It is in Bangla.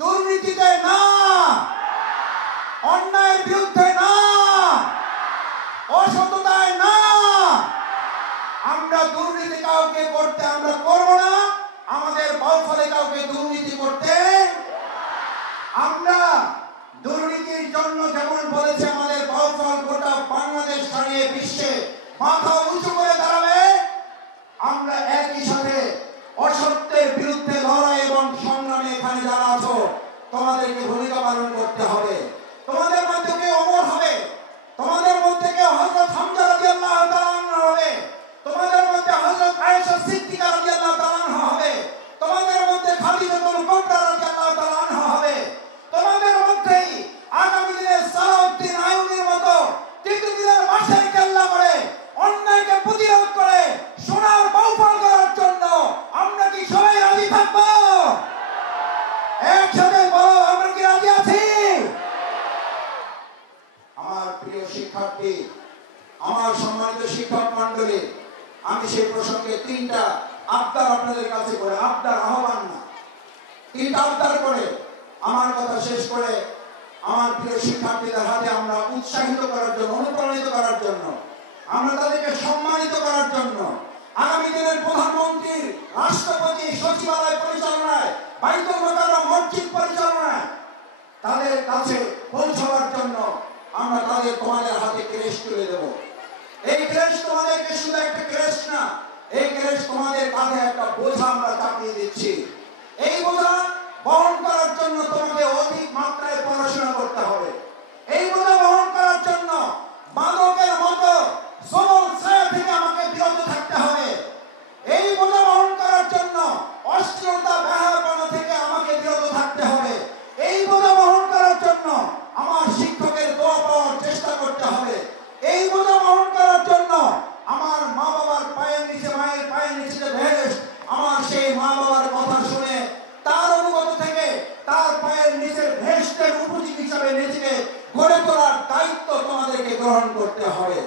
দুর্নীতিতে না, অন্যায়ের বিরুদ্ধে না, অসততায় না। আমরা দুর্নীতি কাউকে করতে আমরা করব না। আমাদের বাউফলে কাউকে দুর্নীতি করতে আমরা দুর্নীতির জন্য যেমন বলেছে আমাদের বাউফল গোটা বাংলাদেশ ছাড়িয়ে বিশ্বে মাথা উঁচু করে দাঁড়াবে, আমরা একই সাথে অসত্যের বিরুদ্ধে লড়াই এবং সংগ্রামে এখানে যারা আছো তোমাদেরকে ভূমিকা পালন করতে হবে। তোমাদের মধ্যে কেউ ওমর হবে, তোমাদের মধ্যে কেউ হযরত হামজা রাদিয়াল্লাহু তাআলা আনহু হবে, তোমাদের মধ্যে হযরত আয়েশা সিদ্দিকা রাদিয়াল্লাহু তাআলা আনহা হবে, তোমাদের মধ্যে খাদিজাতুল কুবরা রাদিয়াল্লাহু তাআলা আনহা হবে, তোমাদের মধ্যেই আগামী দিনে সালাউদ্দিন আইয়ুবীর মতো টিকটিকিদের মাথায় কেল্লা করে অন্যায়কে প্রতিরোধ করে সোনার বাউফল করার জন্য আমরা কি সবাই রাজি থাকবো? একসাথে বলো, আমরা কি রাজি আছি? আমার প্রিয় শিক্ষার্থী, আমার সম্মানিত শিক্ষক মন্ডলী, আমি সেই প্রসঙ্গে তিনটা আবদার আপনাদের কাছে করে, আবদার আহ্বান না, তিনটা আবদার করে আমার কথা শেষ করে আমার প্রিয় শিক্ষার্থীদের হাতে আমরা উৎসাহিত করার জন্য, অনুপ্রাণিত করার জন্য, আমরা তাদেরকে সম্মানিত করার জন্য আগামী দিনের প্রধানমন্ত্রী, রাষ্ট্রপতি, সচিবালয় পরিচালনায়, বাইতুল মোকাররম মসজিদ পরিচালনায় তাদের কাছে পৌঁছাবার জন্য আমরা তোমাদের হাতে ক্রেশ তুলে দেব। এই ক্রেশ তোমাদেরকে শুধু একটা ক্রেশ না, এই ক্রেশ তোমাদের কাঁধে একটা বোঝা আমরা চাপিয়ে দিচ্ছি। এই বোঝা বহন করার জন্য তোমাকে অধিক মাত্রায় পড়াশোনা করতে হবে। এই বোঝা বহন করার জন্য মাদকের মতো সবল ছায়া থেকে আমাকে বিরত থাকতে হবে। এই বোঝা বহন করার জন্য অশ্লীলতা, বেহায়াপনা থেকে আমাকে বিরত থাকতে হবে। এই বোঝা বহন করার জন্য আমার শিক্ষকের দোয়া পাওয়ার চেষ্টা করতে হবে। এই বোঝা বহন করার জন্য আমার মা বাবার পায়ের নিচে, মায়ের পায়ের নিচে ভেস, আমার সেই মা বাবার কথা শুনে তার অনুগত থেকে তার পায়ের নিচের ভেস্টের উপযোগী হিসাবে নিজেকে গড়ে তোলার দায়িত্ব তোমাদেরকে গ্রহণ করতে হবে।